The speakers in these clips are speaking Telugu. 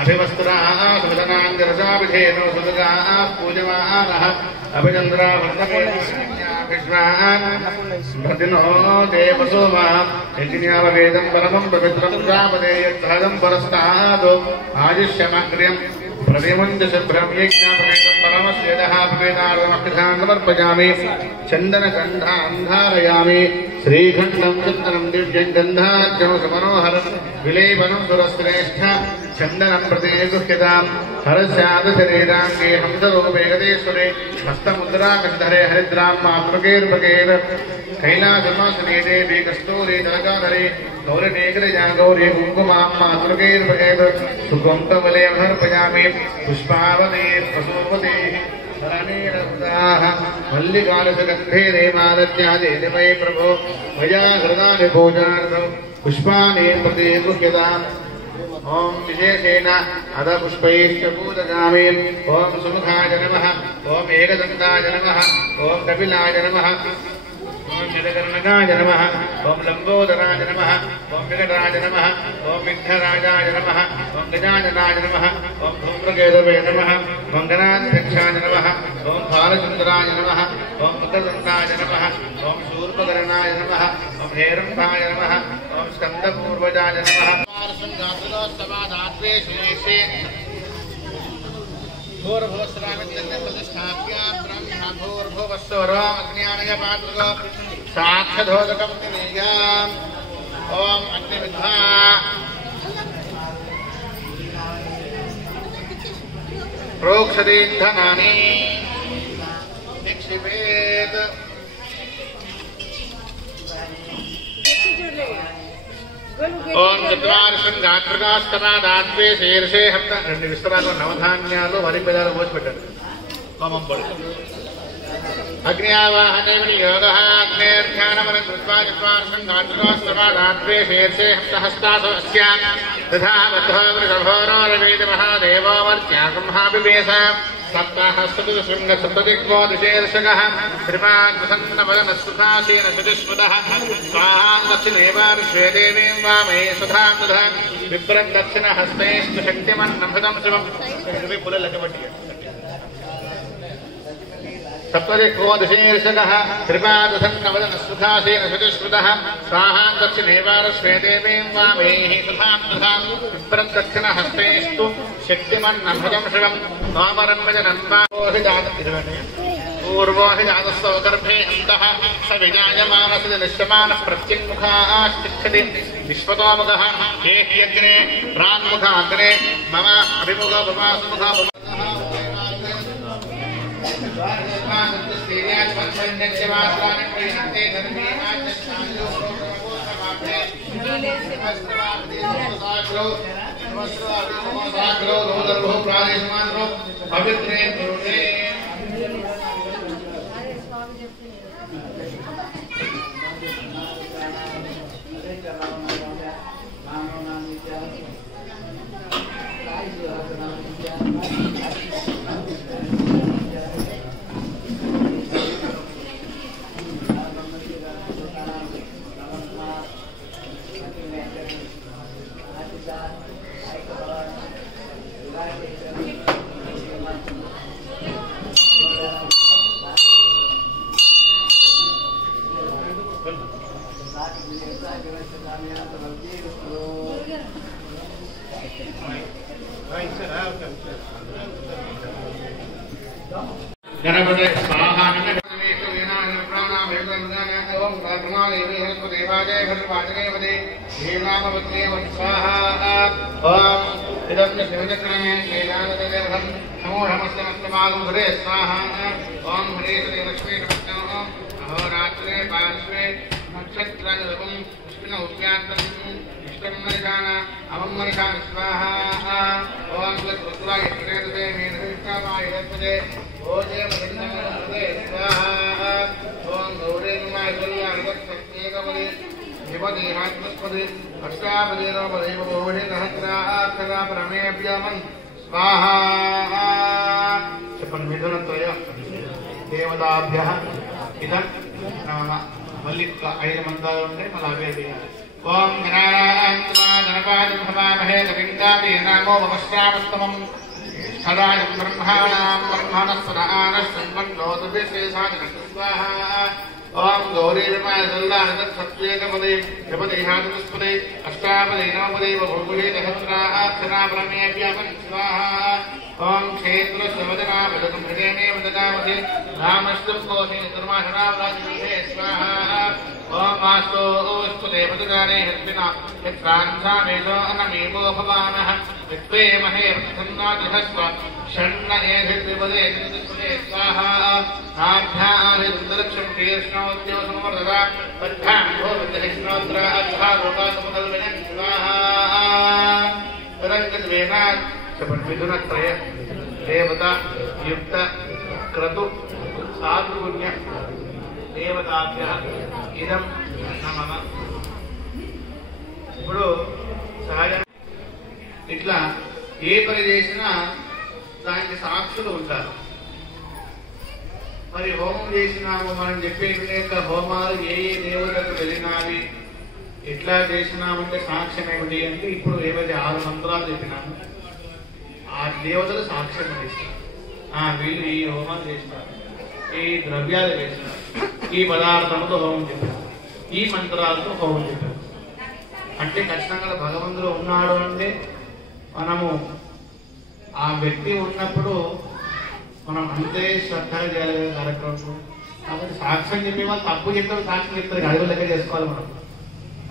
अभिवस्त्राः सुवदनाञ्जरसाविधेनो सुदगाः पूजमानः अभिचन्द्रावृष्मान् भद्रिनो देवसोमा यज्ञाववेदं परमं पवित्रं जापदे यत्सहजं परस्तादो आयुष्यमग्र्यम् प्रतिमुञ्जशुभ्रं यज्ञापवेदं परमस्येदः पवेदार्धमकृतान् समर्पयामि चन्दनगन्धान् धारयामि श्रीखण्डं चन्दनं दिव्यं गन्धार्चनं सुमनोहरं विलेपनं सुरश्रेष्ठ चन्दनं प्रति गुह्यताम् हरस्यादशरीराङ्गे हंसरूपे गतेश्वरे हस्तमुद्राकशधरे हरिद्रां मातृकेर्भगेर् कैलासमासने देवी कस्तूरी जलगाधरे गौरनेग्रजा गौरी कुङ्कुमां मातृकेर्भगेर् सुकुन्तवले समर्पयामि पुष्पावतेः पशुपतेः मल्लिकालसगन्धे रेमालत्यादे मयि प्रभो मया हृदानि पूजार्थं पुष्पाणि प्रति गुह्यताम् ओम विशेषेण अध पुष्पैश्च पूजयामि ओम सुमुखाय नमः ओम एकदन्ताय नमः ओम कपिलाय नमः ओम नीलकर्णकाय नमः ओम लंबोदराय नमः ओम विकटाय नमः ओम विघ्नराजाय नमः ओम गजाननाय नमः ओम धूम्रकेतवे नमः ओम गणाध्यक्षाय नमः ओम बालचन्द्राय नमः ओम मकरदन्ताय नमः ओम शूर्पकर्णाय नमः ओम हेरम्बाय नमः ओम स्कन्दपूर्वजाय नमः प्रतिष्ठाप्य ब्रह्म भूर्भुवस्वरोमग्न्यानय पात्रको साक्षधोदकं निवेद्याम् ओम अग्निविद्धा प्रोक्षदीन्धनानि निक्षिपेत् ओम चतुर्शृंगात्मकास्तमादात्वे शीर्षे हप्त विस्तरालो नवधान्यालो वरिपेदालो मोचपेट्टाరు होमं पडु अग्न्यावाहने विनियोगः अग्नेर्ध्यानमनं कृत्वा चतुर्शृंगात्मकास्तमादात्वे शीर्षे हस्तहस्तासो अस्यां तथा बद्धो वृषभोरो रवीतमहादेवो वर्त्यागम्हापिवेश सप्ताहस्तुशृङ्गसप्तदिग्गो दिशेर्षकः श्रीमान् प्रसन्नवदनस्तुतासीन शतिस्मृतः स्वाहां दक्षिणेवार्श्वे देवीं वामे सुधां दधा विप्रं दक्षिणहस्तैस्तु शक्तिमन्नभृतं शिवं सप्तदिक्को दिशेर्षकः श्रीपादसन्नवदनस्तुतासीन शतिस्मृतः स्वाहां दक्षिणेवार्श्वे देवीं वामे सुधां दधा विप्रं दक्षिणहस्तैस्तु शक्तिमन्नभृतं शिवं पूर्वो हि जातस्तव गर्भे अन्तः स विजायमानस्य निश्यमानः प्रत्यङ्मुखाश्चिच्छति विश्वतोमुखः हे ह्यग्ने प्रान्मुखाग्ने मम अभिमुखो भवासुमुखो पवित्रे गणपते स्वाहा देवाजय हेमामवत्रे स्वाहा ओम इदं शिवचक्रमे शैलानदेवहं नमो नमस्ते स्वाहा ओम हरे लक्ष्मी नमः अहोरात्रे पार्श्वे नक्षत्रं विष्णु उद्यान्तं इष्टं मनिषाण अवं मनिषाण स्वाहा ओम रुद्राय प्रेतते मेनविष्णाय हेतते ओजे मनिषाणे स्वाहा ओम गौरेन्माय कल्याणवत्सत्येकवले विपदे मात्मस्पदे अष्टापदे नवदेव भोवने सहस्राक्षरा प्रमेभ्यमन् स्वाहा मिथुनत्रय देवताभ्यः इदं मल्लिक 5 మంత్రాలు ఉంటాయి మళ్ళీ అవే ఓం గణానాం భవామహే కవిందామి నామో వమశ్రావస్తమం సదాయం బ్రహ్మాణాం బ్రహ్మణస్పదానశ్రవన్నోతు విశ్వేశాదిస్వాహా ఓం గౌరీర్మాయ సల్లాహతత్సత్యేకపదే జపదేహాతుస్పదే అష్టాపదే నవపదే బహుళే సహస్రాక్షరా బ్రహ్మేభ్యామం స్వాహా ఓం క్షేత్రస్వదనా వదతం హృదయమే వదనామదే రామశ్వం కోశే ధర్మాశరావరాజే స్వాహా ఓం ఆస్తోస్పదే వదనానే హస్తినా యత్రాంసామేదో అనమేవో భవానః విద్వే మహే ప్రసన్నాదిహస్వ షణ్ణ ఏధిర్విపదే నిత్యస్పదే స్వాహా ఆభ్యానిరుందరక్షం కృష్ణోద్యో సమవర్ధదా పద్భాం భోవద్యహిష్ణోద్ర అధ్వా లోకాసముదల్వయం స్వాహా రంగద్వేనాత్ మిథునత్రయ దేవత యుక్త క్రతు సాధుపుణ్య దేవతాభ్య ఇదం నమః. ఇప్పుడు సహజం ఇట్లా ఏ పని చేసినా దానికి సాక్షులు ఉంటారు. మరి హోమం చేసినాము మనం చెప్పే వినేక హోమాలు ఏ ఏ దేవతకు వెళ్ళినావి ఎట్లా చేసినామంటే సాక్ష్యం ఏమిటి అంటే ఇప్పుడు ఏవైతే 6 మంత్రాలు చెప్పినాము ఆ దేవతలు సాక్ష్యం వహిస్తారు. వీళ్ళు ఈ హోమాలు చేస్తారు, ఈ ద్రవ్యాలు వేస్తారు, ఈ పదార్థముతో హోమం చెప్పారు, ఈ మంత్రాలతో హోమం చెప్పారు. అంటే ఖచ్చితంగా భగవంతుడు ఉన్నాడు అంటే మనము ఆ వ్యక్తి ఉన్నప్పుడు మనం అంతే శ్రద్ధగా చేయాలి కార్యక్రమం. కాబట్టి సాక్ష్యం చెప్పే వాళ్ళు తప్పు చెప్తారు, సాక్ష్యం చెప్తారు, అడుగు లెక్క చేసుకోవాలి. మనం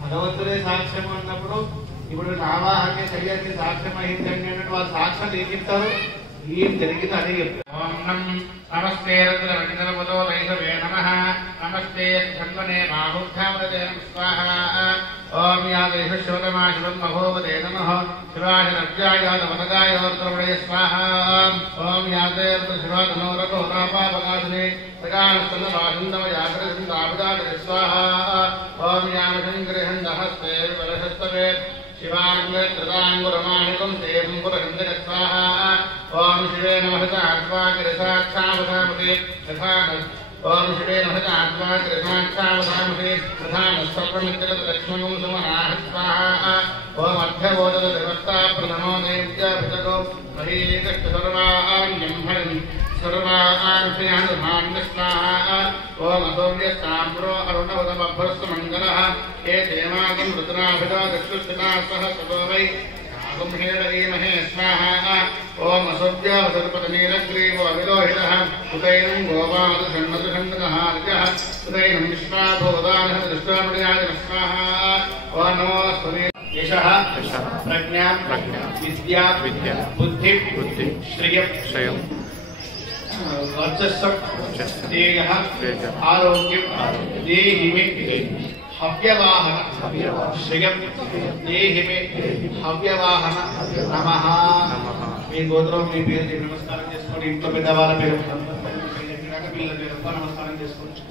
భగవంతుడే సాక్ష్యం అన్నప్పుడు ఇప్పుడు నావాహనే శరీరానికి సాక్ష్యం అయిందండి అన్నట్టు వాళ్ళు సాక్ష్యం ఏం చెప్తారు, ఏం జరిగిందో అదే చెప్తారు. నమస్తే రంజనపదో వైషవే నమః. నమస్తే ధన్వనే బాహుభ్యామదే స్వాహ. ఓం యాదేశోదమాశివం మహోవదే నమః. శివాశనవ్యాయాదమనగాయోర్ద్రవణయ స్వాహ. ఓం యాదేర్త శివాధనోరకో నాపాపగాధనే సగానస్తనవాసుందమయాగ్రసిందాభిదాయ స్వాహ. ఓం యామశంకరిహందహస్తే వివరహస్తవే శివాంగత్రదాంగురమాణికం దేవం పురహందక స్వాహ. ఓం శివే నమః ఆత్మాకిరసాక్షావధామతే యథాన. ఓం శివే నమః ఆత్మాకిరసాక్షావధామతే యథాన సర్వమిత్రగత లక్ష్మణం సుమనాః స్వాహ. ఓం అర్ధవోదక దేవతా ప్రథమో దేవ్యాభిషగో మహీకృష్ణ సర్వాణ్యం హరిం సర్వాణ్యాన్ స్వాహ. ఓం అసౌర్యస్తామ్రో అరుణవదమభ్రస్తు మంగళః. ఏ దేవాగం రుద్రాభితో దక్షుష్టినా సహ సదో వై ేమహే స్వాహ. ఓం అసౌర్యవసర్పతనీలగ్రీవో విలోహితః. ఉదైనం గోపాదసన్నదుషన్నహార్యః. ఉదైనం విశ్వాభూదానః దృష్టామృయాయ స్వాహ. ఓం నమో స్వనే యశః ప్రజ్ఞా విద్యా బుద్ధి శ్రియం వర్చస్వం తేజః ఆరోగ్యం దేహి మే హవ్యవాహన శ్రియం దేహి మే హవ్యవాహన నమః. మీ గోత్రం మీ పేరు నమస్కారం చేసుకోండి. ఇంట్లో పెద్దవాళ్ళ పేరు పిల్లల పేరు నమస్కారం చేసుకోవచ్చు.